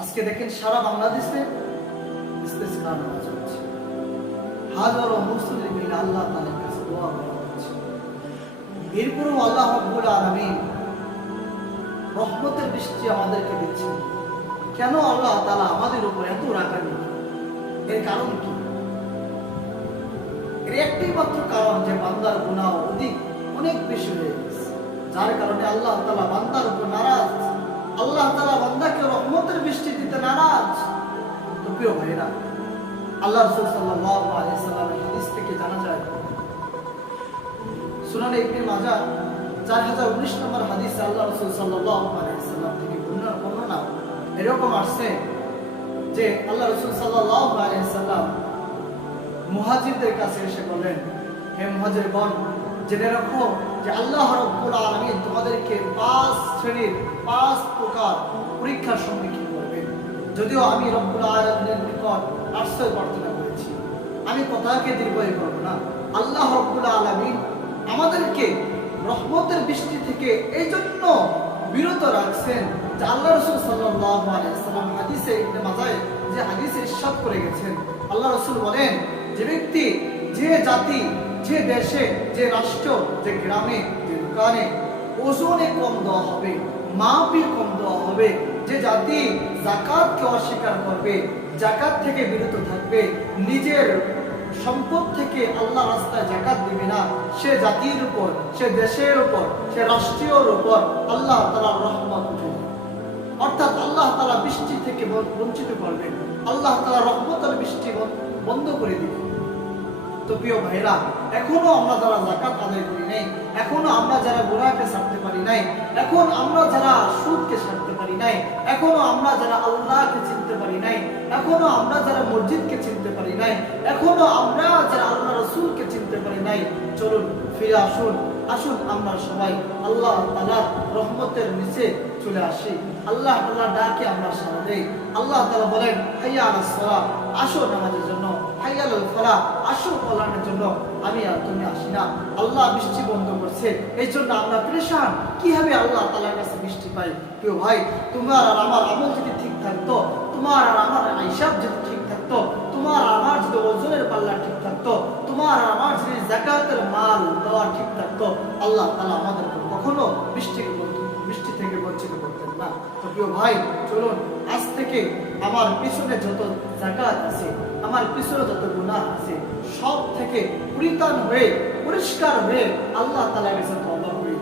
আজকে দেখেন সারা বাংলাদেশে ইস্তেসকার নামাজ হচ্ছে, হাজারো মুসলিম মিলে আল্লাহ তাআলার কাছে দোয়া করা হচ্ছে। এরপরেও আল্লাহ রাব্বুল আলামিন রহমতের বৃষ্টি আমাদেরকে দিচ্ছেন। কেন আল্লাহ তাআলা আমাদের উপর এত রাগান্বিত? এর কারণ কি? এর একটাই মাত্র কারণ যে বান্দার গুনাহ অনেক বেশি হয়ে গেছে, যার কারণে আল্লাহ তাআলা বান্দার উপর নারাজ। আল্লাহ তাআলা বান্দাকে রহমতের বৃষ্টি দিতে নারাজ। তো প্রিয় ভাইরা, আল্লাহ রাসূল সাল্লাল্লাহু আলাইহি ওয়াসাল্লামের হাদিস থেকে জানা যায়, সুনানে ইবনে মাজাহ 4019 নম্বর হাদিসে আল্লাহ রাসূল সাল্লাল্লাহু আলাইহি ওয়াসাল্লাম থেকে বর্ণনা এরকম আসছে যে আল্লাহ রাসূল সাল্লাল্লাহু আলাইহি ওয়াসাল্লাম মুহাজিরদের কাছে এসে বললেন, হে মুহাজিরগণ, জেনে রাখো যে আল্লাহ রাব্বুল আলামিন তোমাদেরকে 5 শ্রেণীর 5 প্রকার পরীক্ষার সম্মুখীন করবেন। যদিও আমি রব্বুল আলামিনের নিকট আশ্রয় প্রার্থনা করেছি, আমি কথাকে দীর্ঘায়ু করব না। আল্লাহ রাব্বুল আলামিন আমাদেরকে রহমতের বৃষ্টি থেকে এই জন্য বিরত রাখছেন যে আল্লাহ রাসূল সাল্লাল্লাহু আলাইহি ওয়াসাল্লাম হাদিসে ইবনে মাজাহ যে হাদিসে ইরশাদ করে গেছেন, আল্লাহ রাসূল বলেন, যে ব্যক্তি, যে জাতি, যে দেশে, যে রাষ্ট্র, যে গ্রামে, যে দোকানে ওজনে কম দেওয়া হবে, মাপে কম দেওয়া হবে, যে জাতি যাকাতকে অস্বীকার করবে, যাকাত থেকে বিরত থাকবে, নিজের সম্পদ থেকে আল্লাহ রাস্তায় যাকাত দিবে না, সে জাতির উপর, সে দেশের উপর, সে রাষ্ট্রের উপর আল্লাহ তাআলার রহমত উঠে যাবে। অর্থাৎ আল্লাহ তাআলা বৃষ্টি থেকে বঞ্চিত করবেন, আল্লাহ তাআলা রহমতের বৃষ্টি বন্ধ করে দিবেন। তো প্রিয় ভাইরা, এখনো আমরা যারা যাকাত আদায় করি নাই, এখনো আমরা যারা গুনাহকে ছাড়তে পারি নাই, এখন আমরা যারা সুদকে ছাড়তে পারি নাই, এখনো আমরা যারা আল্লাহকে চিনতে পারি নাই, এখনো আমরা যারা মসজিদকে চিনতে পারি নাই, এখনো আমরা যারা আল্লাহ রাসূলকে চিনতে পারি নাই, চলুন ফিরে আসুন। আসুন আমরা সবাই আল্লাহ তাআলার রহমতের নিচে চলে আসি, আল্লাহ তাআলার ডাকে আমরা সাড়া দেই। আল্লাহ তাআলা বলেন, হাইয়া আলাস সালাহ, আসো নামাজের জন্য, হাইয়া আলাল ফালাহ, আসো কল্যাণের জন্য। আমি আর তুমি আসি না, আল্লাহ বৃষ্টি বন্ধ করছে, এই জন্য আমরা পরেশান, কিভাবে আল্লাহ তাআলার কাছে বৃষ্টি পাই। প্রিয় ভাই, তোমার আর আমার আমল যদি ঠিক থাকতো, তোমার আর আমার হিসাব যদি ঠিক থাকতো, তোমার আর আমার যদি ওজনের পাল্লা ঠিক থাকতো, তোমার আর আমার যদি যাকাতের মাল দেওয়া ঠিক থাকতো, আল্লাহ তাআলা আমাদের কখনো বৃষ্টি থেকে বঞ্চিত করতেন না। তো প্রিয় ভাই, চলুন আজ থেকে আমার পিছনে যত যাকাত আছে, আমার পিছনে যত গুনাহ আছে, সব থেকে পরিত্রাণ হয়ে পরিষ্কার হয়ে আল্লাহ তাআলার কাছে তওবা করি।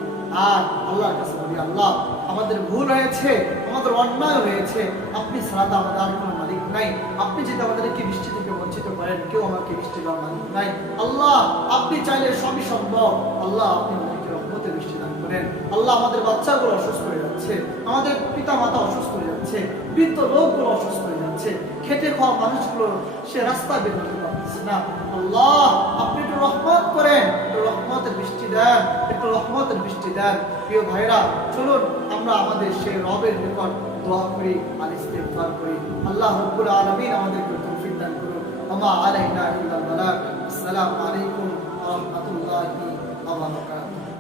আর আল্লাহর কাছে বলি, আল্লাহ আমাদের ভুল হয়েছে, আমাদের অন্যায় হয়েছে, আপনি ছাড়া আমাদের আর কোনো মালিক নাই। আপনি যদি আমাদেরকে বৃষ্টি থেকে বঞ্চিত করেন, কেউ আমাকে বৃষ্টি দেওয়ার মালিক নাই। আল্লাহ আপনি চাইলে সবই সম্ভব। আল্লাহ আপনি আমাদেরকে রহমতের বৃষ্টি দান করেন। আল্লাহ আমাদের বাচ্চাগুলো অসুস্থ হয়ে যাচ্ছে, আমাদের পিতা মাতা অসুস্থ হয়ে যাচ্ছে, বৃদ্ধ লোকগুলো অসুস্থ হয়ে যাচ্ছে, খেটে খাওয়া মানুষগুলো সে রাস্তায় বের হতে পারছে না। আল্লাহ আপনি একটু রহমত করেন, একটু রহমতের বৃষ্টি দেন, একটু রহমতের বৃষ্টি দেন। প্রিয় ভাইরা, চলুন আমরা আমাদের সেই রবের নিকট দোয়া করি আর ইস্তিগফার করি। আল্লাহ রাব্বুল আলামিন আমাদেরকে তৌফিক দান করুন। ওয়া মা আলাইনা ইল্লাল বালাগ। আসসালামু আলাইকুম ওয়া রাহমাতুল্লাহি ওয়া বারাকাতুহু।